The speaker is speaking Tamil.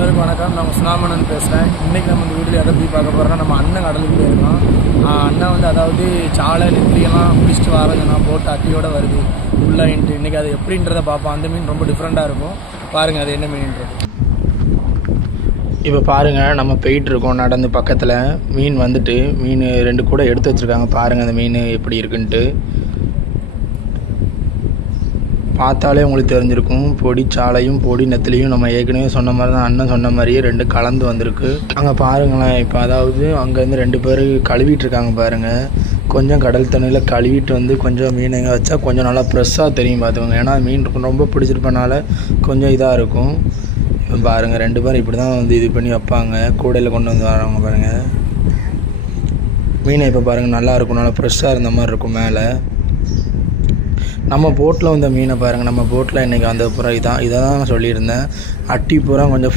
அனைவருக்கும் வணக்கம். நான் சுனாமணன் பேசுகிறேன். இன்றைக்கி நம்ம இந்த வீடியோவில் எதை பற்றி பார்க்க போகிறோம்னா, நம்ம அண்ணன் கடலுக்கு போயிருக்கோம். அண்ணன் வந்து அதாவது சாலை நெத்திலியெல்லாம் பிடிச்சிட்டு வரதுன்னா போட்டு அட்டியோடு வருது உள்ளாயின்ட்டு. இன்றைக்கி அது எப்படின்றத பார்ப்போம். அந்த மீன் ரொம்ப டிஃப்ரெண்ட்டாக இருக்கும். பாருங்கள் அது என்ன மீன்ன்றது. இப்போ பாருங்கள், நம்ம போயிட்டுருக்கோம் நடந்து. பக்கத்தில் மீன் வந்துட்டு மீன் 2 கூட எடுத்து வச்சுருக்காங்க. பாருங்கள் அந்த மீன் எப்படி இருக்குன்ட்டு. பார்த்தாலே உங்களுக்கு தெரிஞ்சிருக்கும். பொடி சாலையும் பொடி நெத்திலையும் நம்ம ஏற்கனவே சொன்ன மாதிரி தான், அண்ணன் சொன்ன மாதிரியே 2 கலந்து வந்திருக்கு. அங்கே பாருங்களேன். இப்போ அதாவது அங்கேருந்து 2 பேர் கழுவிட்டு இருக்காங்க பாருங்கள். கொஞ்சம் கடல் தண்ணியில் கழுவிட்டு வந்து கொஞ்சம் மீன் எங்கே வச்சா கொஞ்சம் நல்லா ஃப்ரெஷ்ஷாக தெரியும் பார்த்துக்கோங்க. ஏன்னா மீன் ரொம்ப பிடிச்சிருப்பனால கொஞ்சம் இதாக இருக்கும். இப்போ பாருங்கள் 2 பேர் இப்படி தான் வந்து இது பண்ணி வைப்பாங்க. கூடையில் கொண்டு வந்து வரவங்க பாருங்கள். மீனை இப்போ பாருங்கள் நல்லா இருக்கும், நல்லா ஃப்ரெஷ்ஷாக இருந்த மாதிரி இருக்கும். மேலே நம்ம போட்டில் வந்த மீனை பாருங்கள். நம்ம போட்டில் இன்றைக்கி வந்த பூரா இதை தான் நான் சொல்லியிருந்தேன். அட்டி பூரா கொஞ்சம்